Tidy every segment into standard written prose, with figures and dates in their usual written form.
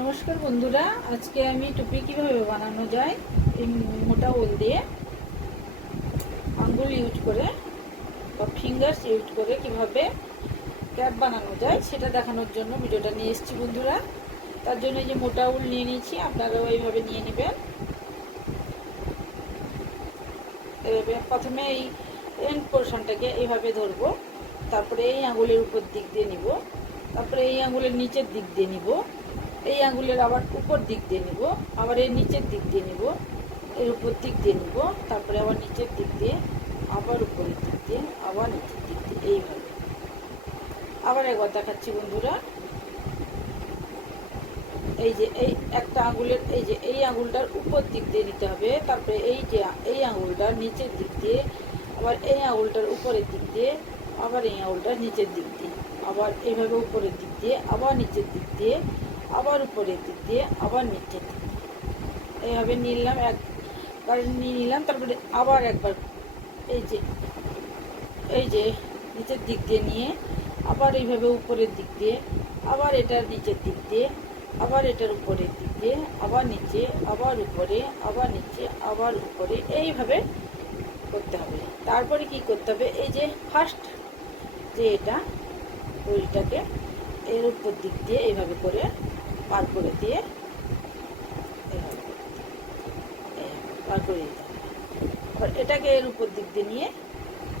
নমস্কার বন্ধুরা, আজকে আমি টুপি কিভাবে বানানো যায় এই মোটা উল দিয়ে আঙ্গুল ইউজ করে বা ফিঙ্গার্স ইউজ করে কিভাবে ক্যাপ বানানো যায় সেটা দেখানোর জন্য ভিডিওটা নিয়ে এসেছি বন্ধুরা। তার জন্য এই যে মোটা উল নিয়ে নিয়েছি, আপনারাও এইভাবে নিয়ে নেবেন। এভাবে প্রথমে এই এন্ড পোর্শনটাকে এইভাবে ধরবো, তারপরে এই আঙ্গুলের উপর দিক দিয়ে নিব, তারপরে এই আঙ্গুলের নিচের দিক দিয়ে নিব, এই আঙ্গুলের আবার উপর দিক দিয়ে নিব, আবার এই নিচের দিক দিয়ে নিব, এর উপর দিক দিয়ে নিব, তারপরে আবার নিচের দিক দিয়ে, আবার উপরের দিক দিয়ে, আবার নিচের দিক দিয়ে, এইভাবে। আবার একবার দেখাচ্ছি বন্ধুরা। এই যে এই একটা আঙ্গুলের এই আঙ্গুলটার উপর দিক দিয়ে নিতে হবে, তারপরে এই আঙ্গুলটার নিচের দিক দিয়ে, আবার এই আঙ্গুলটার উপরের দিক দিয়ে, আবার এই আঙ্গুলটার নিচের দিক দিয়ে, আবার এইভাবে উপরের দিক দিয়ে, আবার নিচের দিক দিয়ে, আবার উপরের দিক দিয়ে, আবার নিচের দিক দিয়ে, এইভাবে নিলাম, একবার নিয়ে নিলাম। তারপরে আবার একবার এই যে নিচের দিক দিয়ে নিয়ে, আবার এইভাবে উপরের দিক দিয়ে, আবার এটার নিচের দিক দিয়ে, আবার এটার উপরের দিক দিয়ে, আবার নিচে, আবার উপরে, আবার নিচে, আবার উপরে, এইভাবে করতে হবে। তারপরে কি করতে হবে, এই যে ফার্স্ট যে এটা দড়িটাকে এর উপর দিক দিয়ে এইভাবে করে পার করে দিয়ে পার করে দিতে হবে। আবার এটাকে এর উপর দিক দিয়ে নিয়ে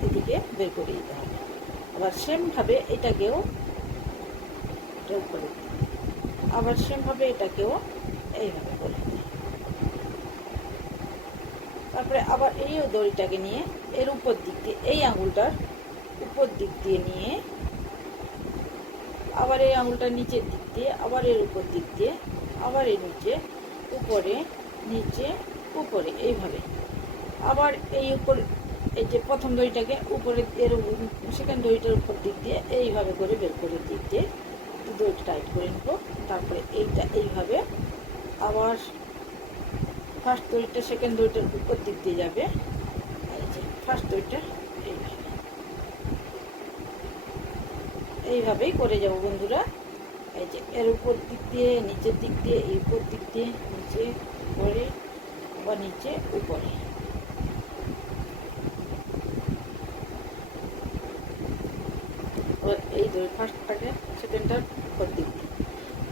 এদিকে বের করে দিতে হবে। আবার সেমভাবে এটাকেও এটার উপরে দিতে হবে, আবার সেমভাবে এটাকেও এইভাবে করে দিতে হবে। তারপরে আবার এই দড়িটাকে নিয়ে এর উপর দিক দিয়ে এই আঙুলটার উপর দিক দিয়ে নিয়ে, আবার এই আঙুলটার নিচের দিক দিয়ে, আবার এর উপর দিক দিয়ে, আবার এর নিচে, উপরে, নিচে, উপরে, এইভাবে। আবার এই উপর এই যে প্রথম দড়িটাকে উপরে এর সেকেন্ড দড়িটার উপর দিক দিয়ে এইভাবে করে বের করে দিক দিয়ে দড়িটা টাইট করে নেব। তারপরে এইটা এইভাবে আবার ফার্স্ট দড়িটা সেকেন্ড দড়িটার উপর দিক দিয়ে যাবে, এই যে ফার্স্ট দড়িটা এইভাবেই করে যাব বন্ধুরা। এই যে এর উপর দিক দিয়ে, নিচের দিক দিয়ে, এই উপর দিক দিয়ে, নিচে, উপরে, আবার নিচে, উপরে। এবার এই ফার্স্টটাকে সেকেন্ডটার উপর দিক দিয়ে,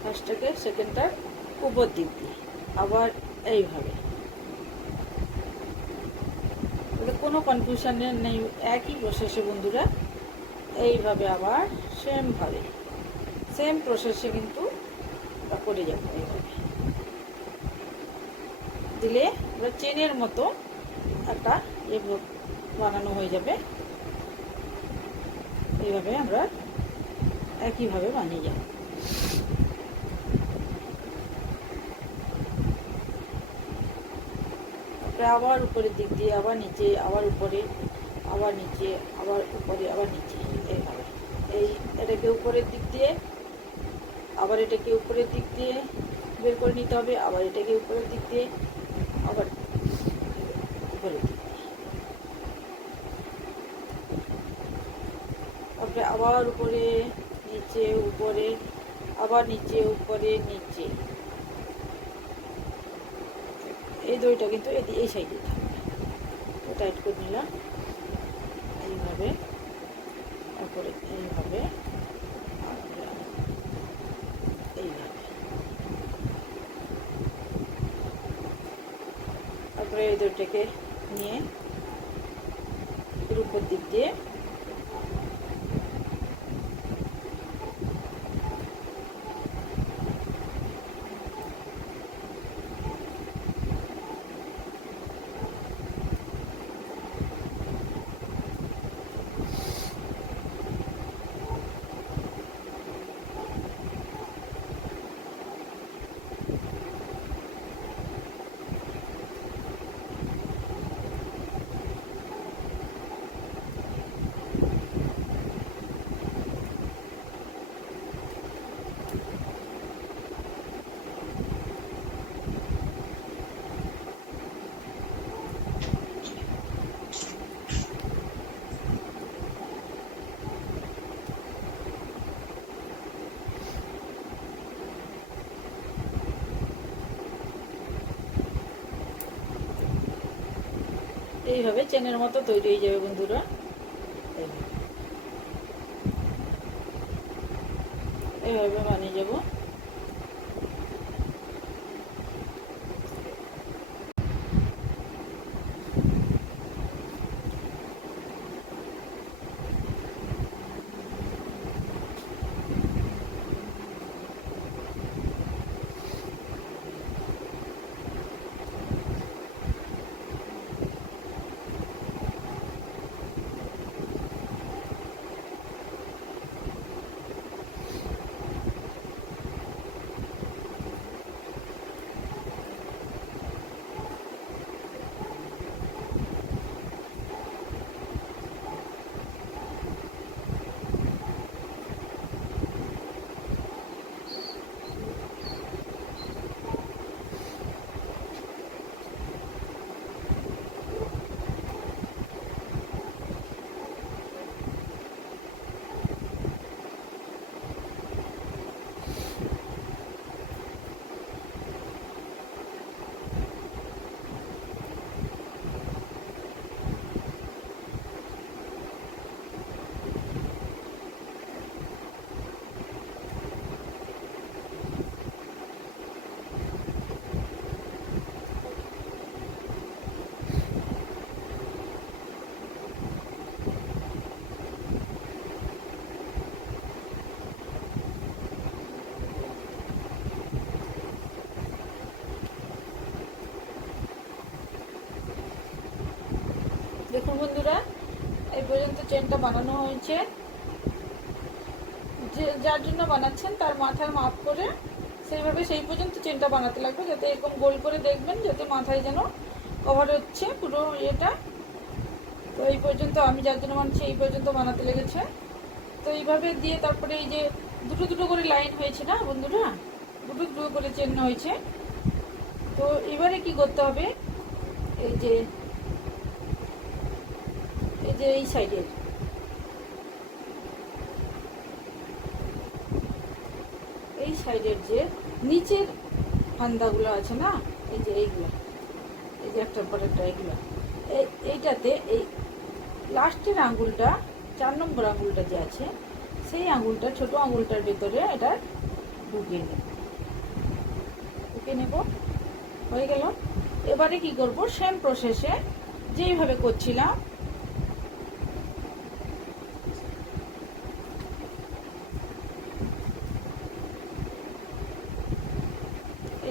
ফার্স্টটাকে সেকেন্ডটার উপর দিক দিয়ে, আবার এইভাবে। কোনো কনফিউশন নেই, একই প্রসেসে বন্ধুরা। এইভাবে আবার সেম প্রসেসে কিন্তু করে যাবো। এইভাবে দিলে চেনের মতো একটা বানানো হয়ে যাবে। এইভাবে আমরা একইভাবে বানিয়ে যাব। তারপরে আবার উপরের দিক দিয়ে, আবার নিচে, আবার উপরে, আবার নিচে, আবার উপরে, আবার নিচে, এইভাবে। এটাকে উপরের দিক দিয়ে, আবার এটাকে উপরের দিক দিয়ে বের করে নিতে হবে, আবার এটাকে উপরের দিক দিয়ে, আবার উপরের দিক দিয়ে, তারপরে আবার উপরে, নিচে, উপরে, আবার নিচে, উপরে, নিচে। এই দড়িটা কিন্তু এই সাইডে থাকবে। টাইট করে নিলাম এইভাবে, তারপরে এইভাবে, এইভাবে। তারপরে এই দড়িটাকে নিয়ে এর উপর দিক দিয়ে এইভাবে চেনের মতো তৈরি হয়ে যাবে বন্ধুরা। এইভাবে বানিয়ে যাব। দেখুন বন্ধুরা, এই পর্যন্ত চেনটা বানানো হয়েছে। যে যার জন্য বানাচ্ছেন তার মাথার মাপ করে সেইভাবে সেই পর্যন্ত চেনটা বানাতে লাগবে, যাতে এরকম গোল করে দেখবেন যাতে মাথায় যেন কভার হচ্ছে পুরো এটা। তো এই পর্যন্ত আমি যার জন্য বানাচ্ছি এই পর্যন্ত বানাতে লেগেছে। তো এইভাবে দিয়ে তারপরে এই যে দুটো দুটো করে লাইন হয়েছে না বন্ধুরা, দুটো দুটো করে চেন হয়েছে। তো এবারে কি করতে হবে, এই যে এই সাইডের যে নিচের ফান্দাগুলো আছে না, এই যে এইগুলো, এই যে একটার পর একটা এইগুলো, এইটাতে এই লাস্টের আঙুলটা 4 নম্বর আঙুলটা যে আছে সেই আঙুলটা, ছোট আঙুলটার ভেতরে এটা ঢুকিয়ে নেব। হয়ে গেল। এবারে কি করব, সেম প্রসেসে যেইভাবে করছিলাম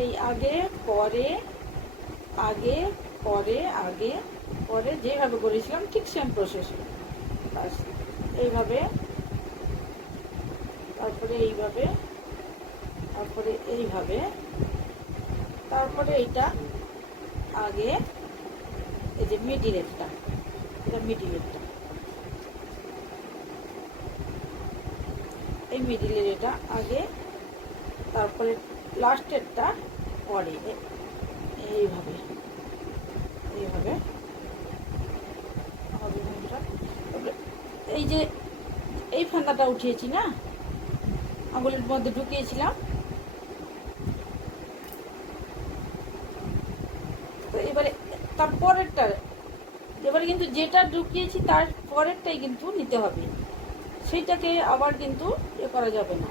এই আগে পরে আগে পরে আগে পরে যেভাবে করেছিলাম ঠিক সেম প্রসেসে, বাস এইভাবে, তারপরে এইভাবে, তারপরে এইভাবে, তারপরে এইটা আগে, এই যে মিডিলেরটা, এটা মিডিলেরটা, এই মিডিলের এটা আগে, তারপরে লাস্টেরটা পরে, এইভাবে এইভাবে এই যে এই ফান্দাটা উঠিয়েছি না, আঙুলের মধ্যে ঢুকিয়েছিলাম। তো এবারে তার পরেরটা, এবারে কিন্তু যেটা ঢুকিয়েছি তার পরেরটাই কিন্তু নিতে হবে, সেইটাকে আবার কিন্তু এ করা যাবে না।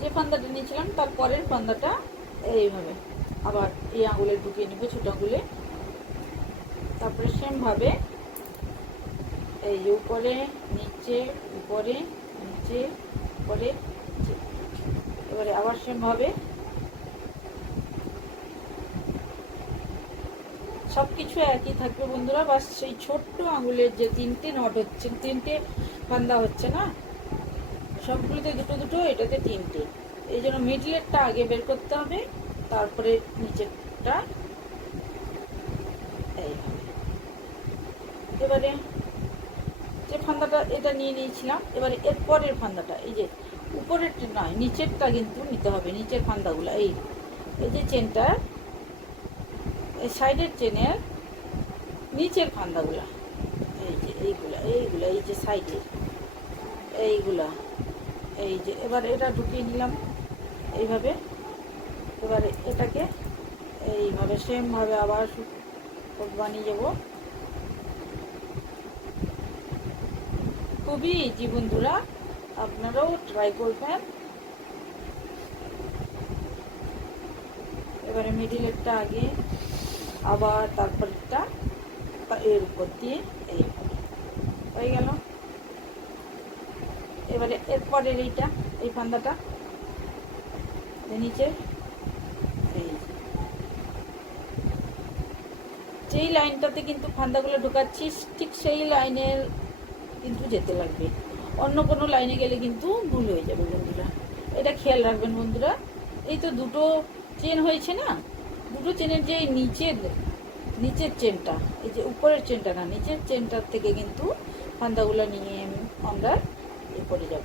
যে ফান্দাটা নিয়েছিলাম তার পরের ফান্দাটা এইভাবে আবার এই আঙুলে ঢুকিয়ে নেব, ছোট আঙুলে। তারপরে সেমভাবে এই যে উপরে নিচে, উপরে নিচে, উপরে নিচে, এবারে আবার সেমভাবে সব কিছু একই থাকবে বন্ধুরা, বাস সেই ছোট্ট আঙুলের যে 3টে নট হচ্ছে, 3টে ফান্দা হচ্ছে না, সবগুলোতে দুটো দুটো, এটাতে 3টে। এই জন্য মিডলেরটা আগে বের করতে হবে, তারপরে নিচেরটা এইভাবে। এবারে যে ফান্দাটা এটা নিয়ে নিয়েছিলাম, এবারে এর পরের ফান্দাটা, এই যে উপরেরটা নয় নিচেরটা কিন্তু নিতে হবে, নিচের ফান্দাগুলো, এই যে চেনটা, এই সাইডের চেনের নিচের ফান্দাগুলা, এই যে এইগুলা, এই যে সাইডে এইগুলা, এই যে এবার এটা ঢুকিয়ে নিলাম এইভাবে। এবারে এটাকে এইভাবে সেমভাবে আবার বানিয়ে যাব। খুবই ইজি বন্ধুরা, আপনারাও ট্রাই করবেন। এবারে মিডিলেরটা আগে, আবার তারপরটা এর উপর দিয়ে এইভাবে হয়ে গেল। এবারে এরপরের এইটা, এই ফান্দাটা নিচে এই যেই লাইনটাতে কিন্তু ফান্দাগুলো ঢোকাচ্ছি ঠিক সেই লাইনের কিন্তু যেতে লাগবে, অন্য কোনো লাইনে গেলে কিন্তু ভুল হয়ে যাবে বন্ধুরা। এটা খেয়াল রাখবেন বন্ধুরা। এই তো দুটো চেন হয়েছে না, দুটো চেনের যে নিচের চেনটা, এই যে উপরের চেনটা না, নিচের চেনটার থেকে কিন্তু ফান্দাগুলো নিয়ে আমরা এ করে যাব,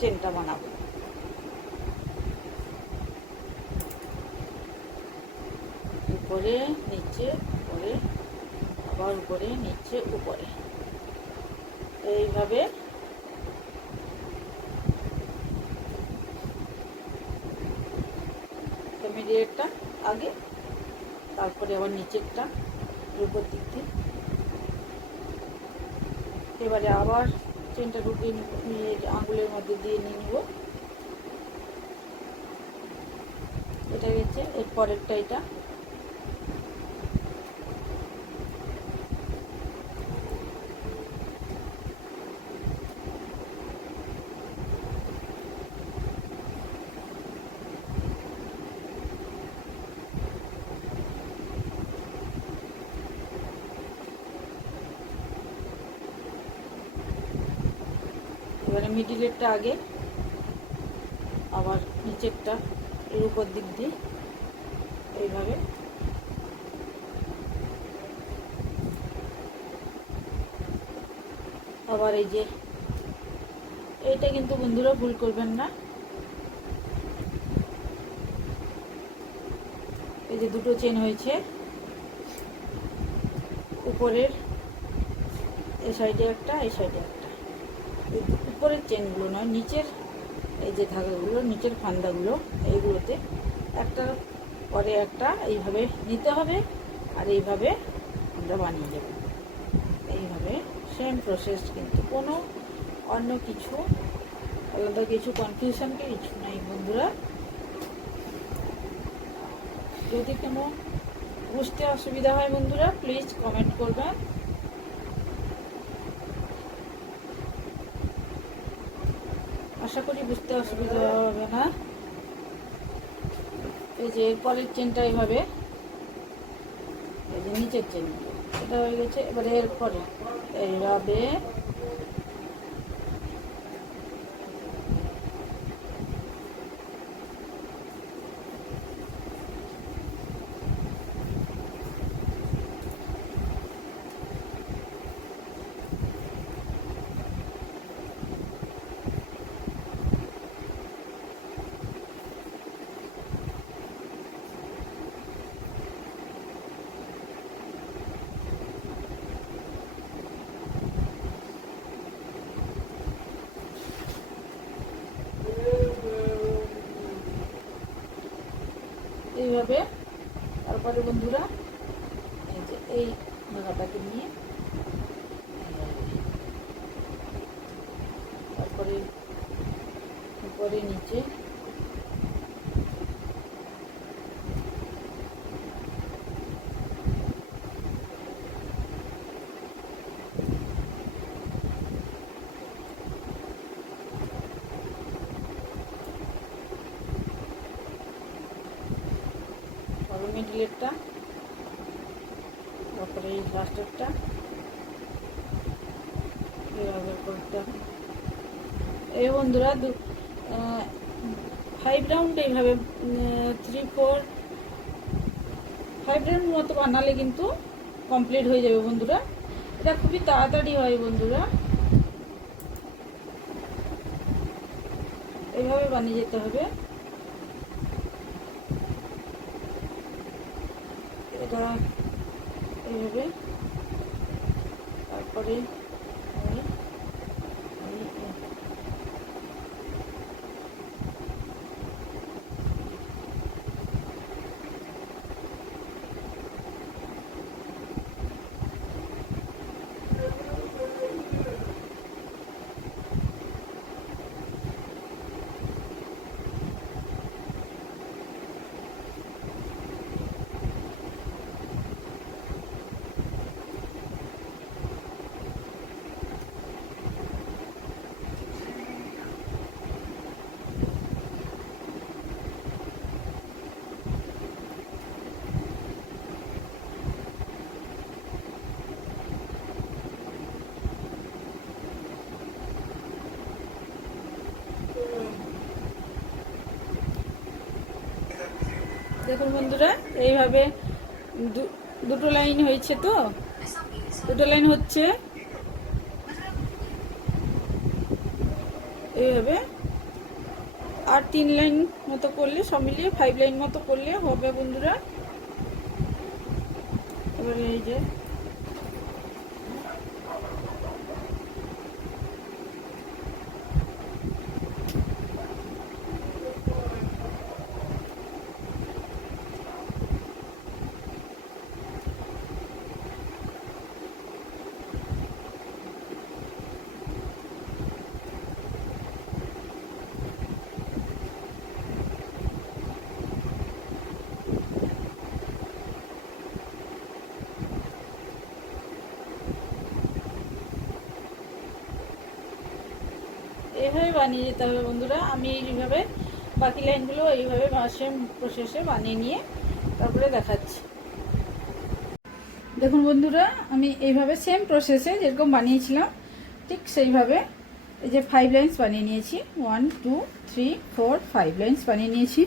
চেনটা বানাবো। উপরে নিচে উপরে, আবার উপরে নিচে উপরে, এইভাবে মিডিয়েটটা আগে, তারপরে আবার নিচেরটা উপর দিক দিয়ে। এবারে আবার চেনটা ঢুকিয়ে নিয়ে আঙুলের মধ্যে দিয়ে নিয়ে নেব। এটা গেছে, এর পরেরটা এটা। এবারে মিডিলেরটা আগে, আবার নিচেরটা এর উপর দিক দিয়ে এইভাবে। আবার এই যে এইটা কিন্তু বন্ধুরা ভুল করবেন না, এই যে দুটো চেন হয়েছে উপরের, এই সাইডে একটা এই সাইডে একটা, উপরের চেনগুলো নয়, নিচের এই যে ধাগাগুলো, নিচের ফান্দাগুলো, এইগুলোতে একটার পরে একটা এইভাবে নিতে হবে, আর এইভাবে আমরা বানিয়ে যাব। এইভাবে সেম প্রসেস, কিন্তু কোনো অন্য কিছু আলাদা কিছু কনফিউশনকে কিছু নাই বন্ধুরা। যদি কোনো বুঝতে অসুবিধা হয় বন্ধুরা প্লিজ কমেন্ট করবেন। আশা করি বুঝতে অসুবিধা হবে না। এই যে এরপরের চেনটা এইভাবে, এই যে নিচের চেন এটা হয়ে গেছে। এবারে এরপরে এইভাবে এইভাবে। তারপরে বন্ধুরা এই যে এই ধাগাটাকে নিয়ে তারপরে উপরে নিচে মিডিলেরটা, তারপরে এই লাস্টেরটা এইভাবে করতে হবে। এই বন্ধুরা 5 রাউন্ড এইভাবে 3, 4, 5 রাউন্ড মতো বানালে কিন্তু কমপ্লিট হয়ে যাবে বন্ধুরা। এটা খুবই তাড়াতাড়ি হয় বন্ধুরা, এইভাবে বানিয়ে যেতে হবে। এটা এইভাবে, তারপরে দেখুন বন্ধুরা, এইভাবে দুটো লাইন হয়েছে, তো দুটো লাইন হচ্ছে এইভাবে। আর 3 লাইন মতো করলে, সব মিলিয়ে 5 লাইন মতো করলে হবে বন্ধুরা। এবারে এই যে এইভাবে বানিয়ে যেতে হবে বন্ধুরা। আমি এইভাবে বাকি লাইনগুলো এইভাবে সেম প্রসেসে বানিয়ে নিয়ে তারপরে দেখাচ্ছি। দেখুন বন্ধুরা, আমি এইভাবে সেম প্রসেসে যেরকম বানিয়েছিলাম ঠিক সেইভাবে এই যে 5 লাইন্স বানিয়ে নিয়েছি। 1 2 3 4 5 লাইন্স বানিয়ে নিয়েছি।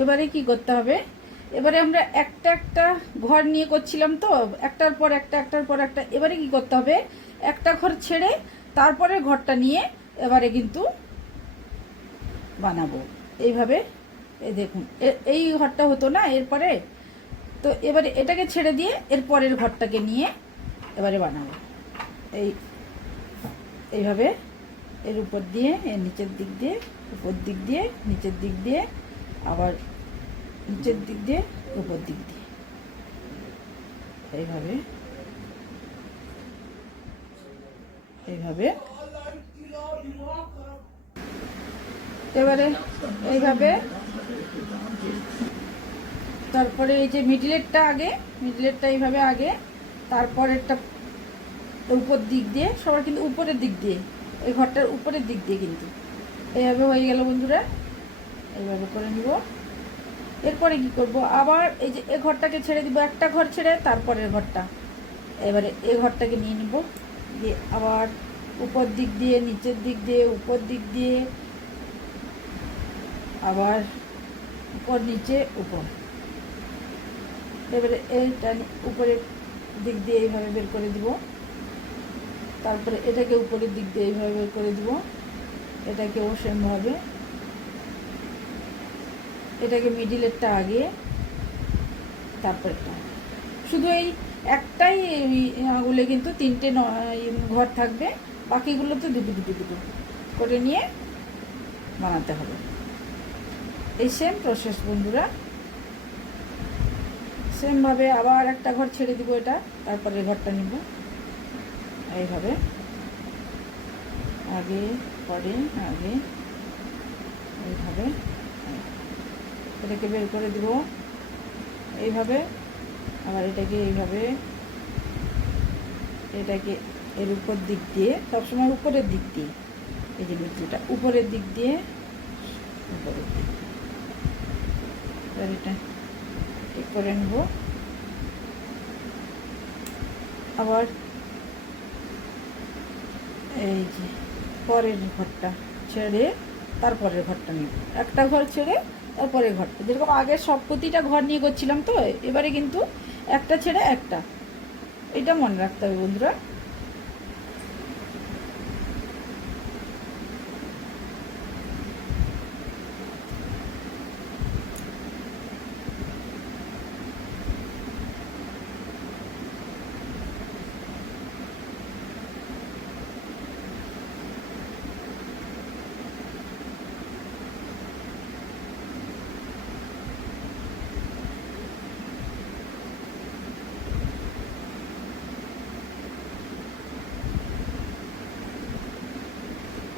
এবারে কি করতে হবে, এবারে আমরা একটা একটা ঘর নিয়ে করছিলাম, তো একটার পর একটা একটার পর একটা। এবারে কি করতে হবে, একটা ঘর ছেড়ে তারপরে ঘরটা নিয়ে এবারে কিন্তু বানাবো এইভাবে। এই দেখুন, এই ঘরটা হতো না এরপরে, তো এবারে এটাকে ছেড়ে দিয়ে এর পরের ঘরটাকে নিয়ে এবারে বানাবো। এইভাবে এর উপর দিয়ে, এর নিচের দিক দিয়ে, উপর দিক দিয়ে, নিচের দিক দিয়ে, আবার নিচের দিক দিয়ে, উপর দিক দিয়ে, এইভাবে এইভাবে। এবারে এইভাবে, তারপরে এই যে মিডিলেরটা আগে, মিডিলেরটা এইভাবে আগে, তারপরেরটা উপর দিক দিয়ে, সবার কিন্তু উপরের দিক দিয়ে, এই ঘরটার উপরের দিক দিয়ে কিন্তু এইভাবে হয়ে গেল বন্ধুরা। এইভাবে করে নিব। এরপরে কি করব, আবার এই যে এই ঘরটাকে ছেড়ে দিব, একটা ঘর ছেড়ে তারপরের ঘরটা, এবারে এই ঘরটাকে নিয়ে নিব, দিয়ে আবার উপর দিক দিয়ে, নিচের দিক দিয়ে, উপর দিক দিয়ে, আবার উপর নিচে উপর। এবারে এইটা উপরের দিক দিয়ে এইভাবে বের করে দিব, তারপরে এটাকে উপরের দিক দিয়ে এইভাবে বের করে দিব, এটাকেও সেমভাবে, এটাকে মিডিলেরটা আগে, তারপরেরটা। শুধু এই একটাই আঙুলে কিন্তু 3টে ঘর থাকবে, বাকিগুলোতে দুটো দুটো দুটো করে নিয়ে বানাতে হবে। এই সেম প্রসেস বন্ধুরা, সেমভাবে আবার একটা ঘর ছেড়ে দিব, এটা তারপরে ঘরটা নিব, এইভাবে আগে পরে আগে, এইভাবে এটাকে বের করে দিব এইভাবে, আবার এটাকে এইভাবে, এটাকে এর উপর দিক দিয়ে, সবসময় উপরের দিক দিয়ে, এই যে মিটুটা উপরের দিক দিয়ে, উপরের দিক, এটা ঠিক করে নেব। আবার এই যে পরের ঘরটা ছেড়ে তারপরের ঘরটা নিব, একটা ঘর ছেড়ে তারপরের ঘরটা, যেরকম আগে সব প্রতিটা ঘর নিয়ে করছিলাম, তো এবারে কিন্তু একটা ছেড়ে একটা, এটা মনে রাখতে হবে বন্ধুরা।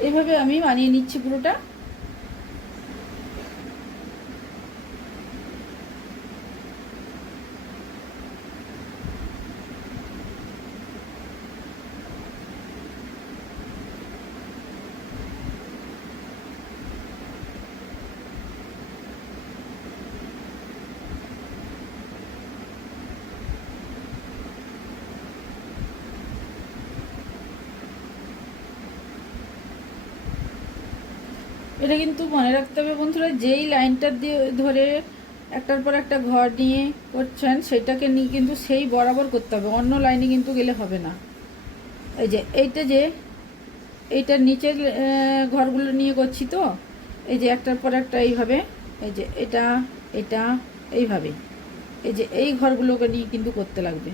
এইভাবে আমি বানিয়ে নিচ্ছি পুরোটা। এটা কিন্তু মনে রাখতে হবে বন্ধুরা, যেই লাইনটা দিয়ে ধরে একটার পর একটা ঘর নিয়ে করছেন সেটাকে নিয়ে কিন্তু সেই বরাবর করতে হবে, অন্য লাইনে কিন্তু গেলে হবে না। এই যে এইটার নিচের ঘরগুলো নিয়ে করছি তো, এই যে একটার পর একটা এইভাবে, এই যে এটা এটা এইভাবে, এই যে এই ঘরগুলোকে নিয়ে কিন্তু করতে লাগবে,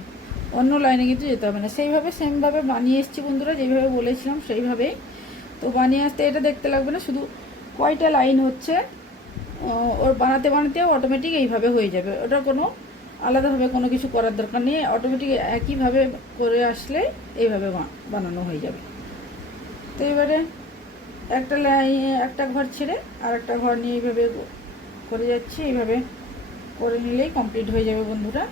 অন্য লাইনে কিন্তু যেতে হবে না। সেইভাবে সেমভাবে বানিয়ে এসেছি বন্ধুরা, যেইভাবে বলেছিলাম সেইভাবেই তো বানিয়ে আসতে এটা দেখতে লাগবে না, শুধু কয়টা লাইন হচ্ছে ওর বানাতে বানাতে অটোমেটিক এইভাবে হয়ে যাবে। ওটা কোনো আলাদাভাবে কোনো কিছু করার দরকার নেই, অটোমেটিক একইভাবে করে আসলে এইভাবে বানানো হয়ে যাবে। তো এবারে একটা একটা ঘর ছেড়ে আর একটা ঘর নিয়ে এইভাবে করে যাচ্ছি, এইভাবে করে নিলেই কমপ্লিট হয়ে যাবে বন্ধুরা।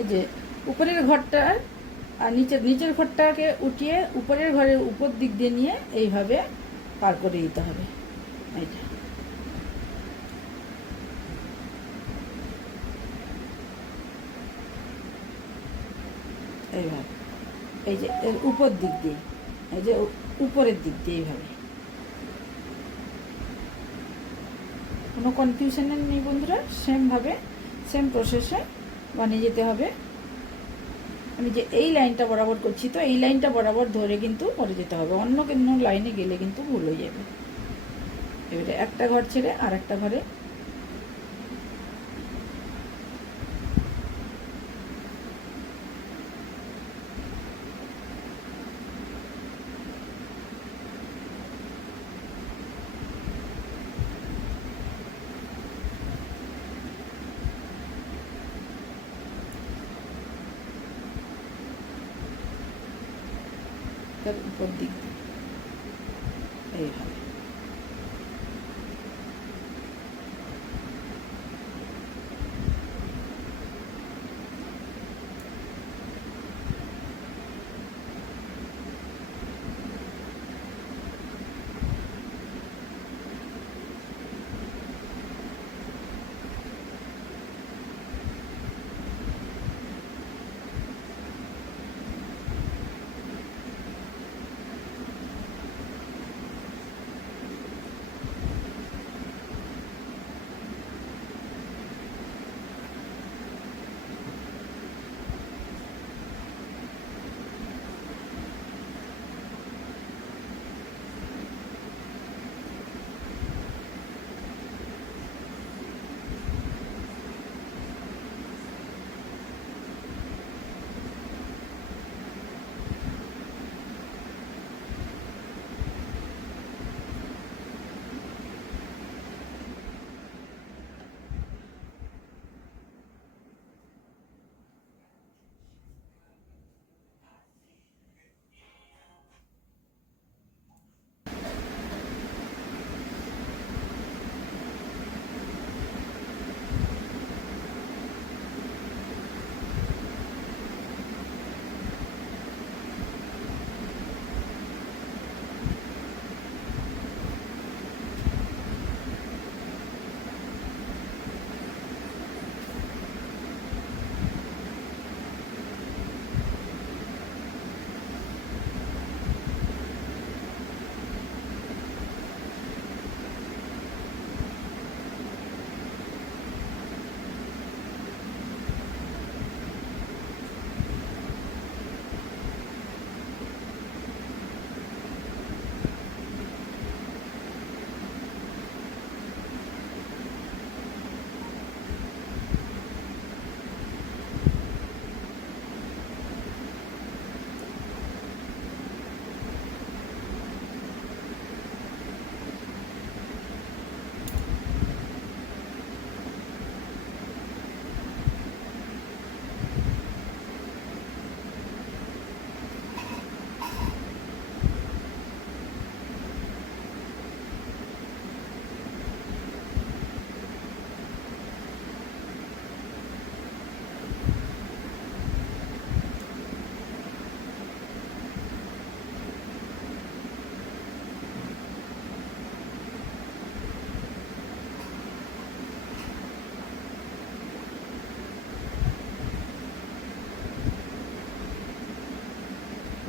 এই যে উপরের ঘরটা আর নিচের ঘরটাকে উঠিয়ে উপরের ঘরের উপর দিক দিয়ে নিয়ে এইভাবে পার করে দিতে হবে। এইটা এইভাবে, এই যে এর উপর দিক দিয়ে, এই যে উপরের দিক দিয়ে এইভাবে, কোনো কনফিউশনের নেই বন্ধুরা, সেমভাবে সেম প্রসেসে বানিয়ে যেতে হবে। আমি যে এই লাইনটা বরাবর করছি তো এই লাইনটা বরাবর ধরে কিন্তু করে যেতে হবে, অন্য কোনো লাইনে গেলে কিন্তু ভুল হয়ে যাবে। এবারে একটা ঘর ছেড়ে আর একটা ঘরে তার উপর দিক দিয়ে এইভাবে।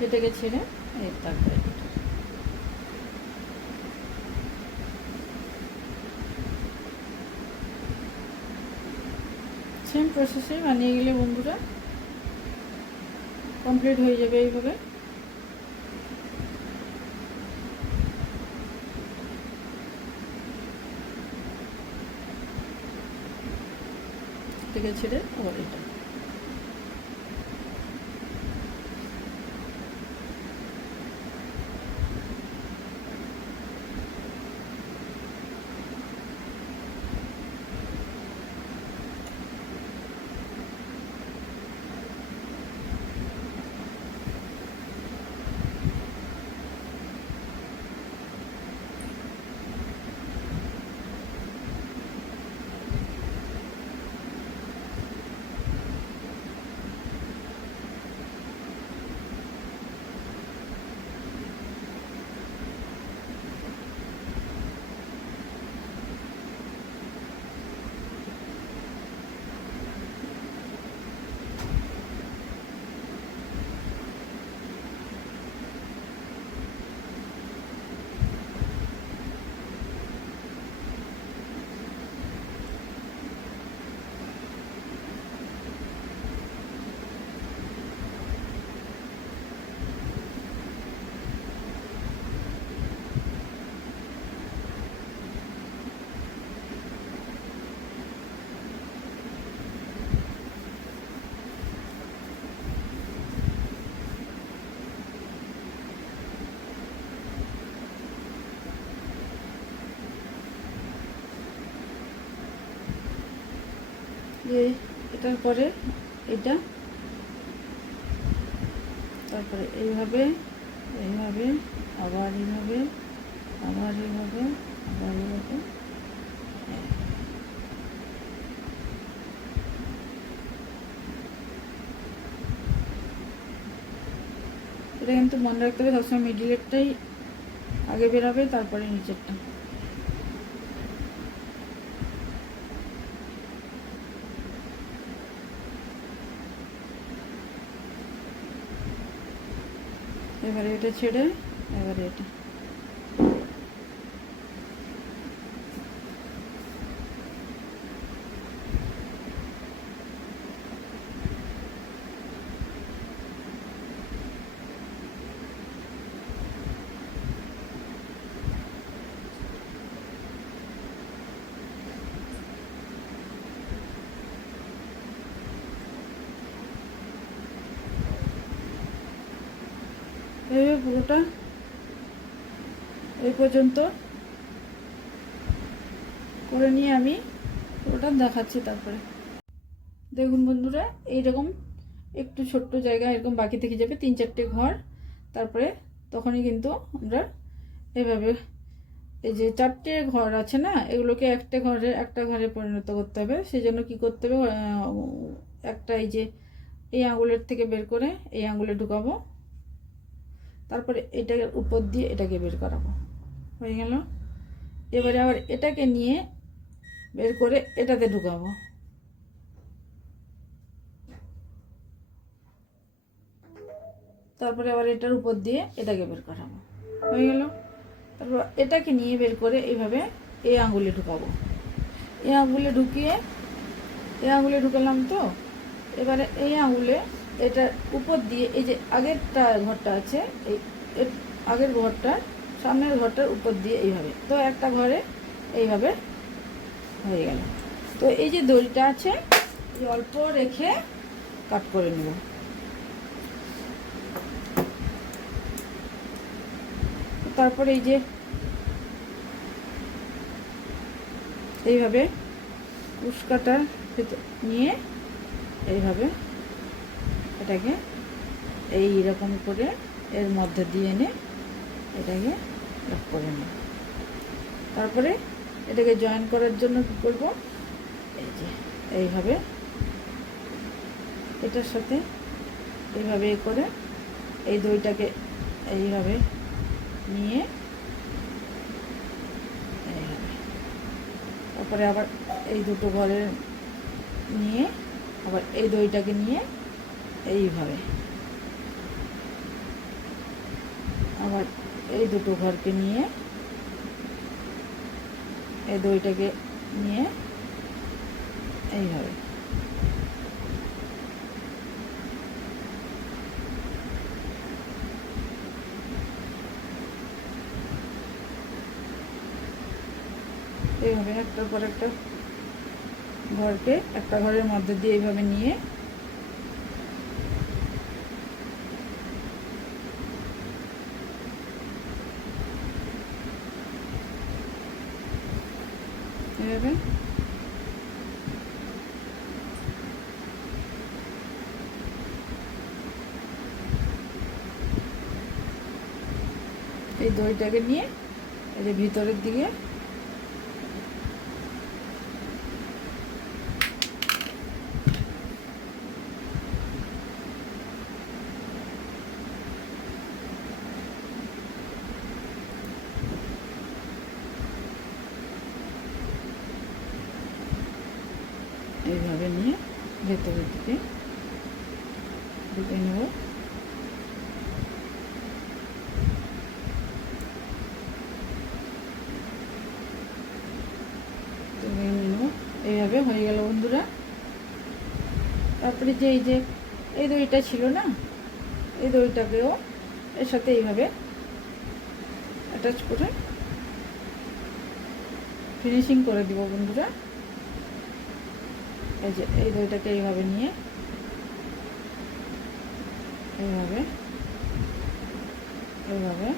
এটাকে ছেড়ে তারপরে সেম প্রসেসে বানিয়ে গেলে বন্ধুরা কমপ্লিট হয়ে যাবে এইভাবে। থেকে ছেড়ে আবার এটা এটার পরে এটা, তারপরে এইভাবে এইভাবে আবার এইভাবে আবার এইভাবে আবার এইভাবে এটা কিন্তু মনে রাখতে হবে সবসময় মিডিলেরটাই আগে বেরাবে তারপরে নিচেরটা। এবারে এটা ছেড়ে এবারে এটা এইভাবে পুরোটা এই পর্যন্ত করে নিয়ে আমি পুরোটা দেখাচ্ছি। তারপরে দেখুন বন্ধুরা এইরকম একটু ছোট্ট জায়গা এরকম বাকি থেকে যাবে 3-4টে ঘর। তারপরে তখনই কিন্তু আমরা এভাবে এই যে 4টে ঘর আছে না, এগুলোকে একটা ঘরে পরিণত করতে হবে। সেই জন্য কী করতে হবে, একটা এই যে এই আঙুলের থেকে বের করে এই আঙুলে ঢুকাবো, তারপরে এটার উপর দিয়ে এটাকে বের করাবো, হয়ে গেল। এবারে আবার এটাকে নিয়ে বের করে এটাতে ঢুকাবো, তারপরে আবার এটার উপর দিয়ে এটাকে বের করাবো, হয়ে গেল। তারপর এটাকে নিয়ে বের করে এইভাবে এই আঙুলে ঢুকাবো, এই আঙুলে ঢুকালাম। তো এবারে এই আঙুলে এটার উপর দিয়ে এই যে আগেরটা ঘরটা আছে এই আগের ঘরটার সামনের ঘরটার উপর দিয়ে এইভাবে, তো একটা ঘরে এইভাবে হয়ে গেল। তো এই যে দড়িটা আছে এই অল্প রেখে কাট করে নেব। তারপরে এই যে এইভাবে উস্কাটা নিয়ে এইভাবে এটাকে এই রকম করে এর মধ্যে দিয়ে এনে এটাকে লক করে নেব। তারপরে এটাকে জয়েন করার জন্য কী করব, এই যে এইভাবে এটার সাথে এইভাবে করে এই দইটাকে এইভাবে নিয়ে এইভাবে, তারপরে আবার এই দুটো ঘরে নিয়ে আবার এই দইটাকে নিয়ে এইভাবে আবার এই দুটো ঘরকে নিয়ে এই দইটাকে নিয়ে এইভাবে এইভাবে একটার পর একটা ঘরকে একটা ঘরের মধ্যে দিয়ে এইভাবে নিয়ে এইভাবে এই দইটাকে নিয়ে এই যে ভিতরের দিকে এইভাবে নিয়ে ভেতরের দিকে ঢুকে নেব। এইভাবে হয়ে গেল বন্ধুরা। তারপরে যে এই দইটা ছিল না, এই দইটাকেও এর সাথে এইভাবে অ্যাটাচ করে ফিনিশিং করে দিব বন্ধুরা। এই যে এই দইটাকে এইভাবে নিয়ে এইভাবে এইভাবে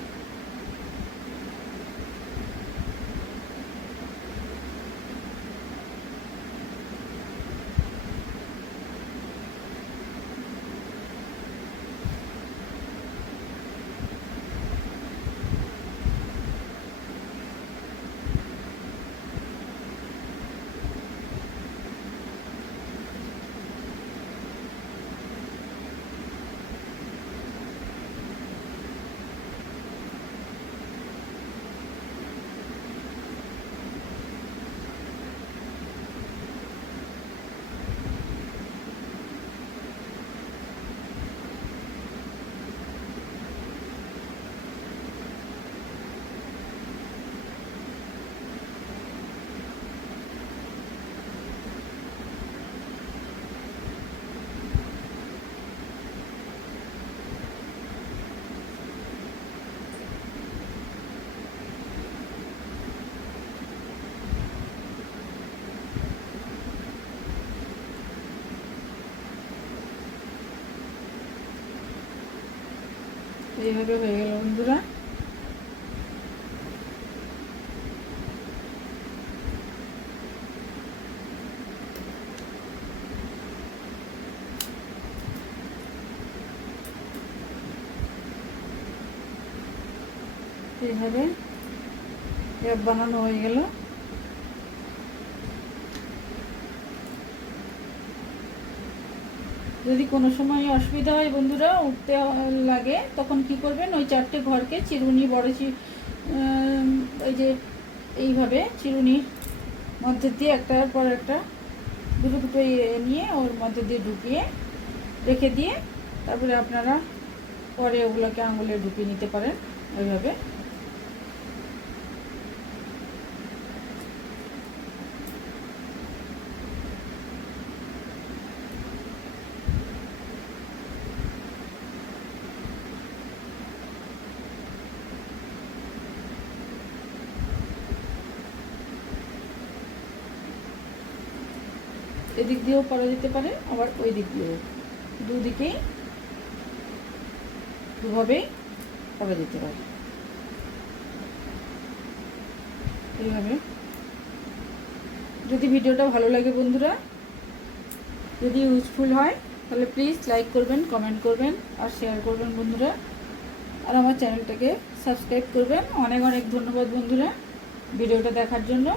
এইভাবে হয়ে গেল বন্ধুরা। এইভাবে ক্যাপ বানানো হয়ে গেল। যদি কোনো সময় অসুবিধা হয় বন্ধুরা, উঠতে লাগে, তখন কি করবেন, ওই 4টে ঘরকে চিরুনি বড় ওই যে এইভাবে চিরুনির মধ্যে দিয়ে একটার পর একটা দুটো দুটো নিয়ে ওর মধ্যে দিয়ে ঢুকিয়ে রেখে দিয়ে তারপরে আপনারা পরে ওগুলোকে আঙুলে ঢুকিয়ে নিতে পারেন ওইভাবে। এদিক দিয়েও করা যেতে পারে, আবার ওই দিক দিয়েও, দুদিকেই দুভাবেই করা যেতে পারে। এইভাবে যদি ভিডিওটা ভালো লাগে বন্ধুরা, যদি ইউজফুল হয়, তাহলে প্লিজ লাইক করবেন, কমেন্ট করবেন আর শেয়ার করবেন বন্ধুরা। আর আমার চ্যানেলটাকে সাবস্ক্রাইব করবেন। অনেক অনেক ধন্যবাদ বন্ধুরা ভিডিওটা দেখার জন্য।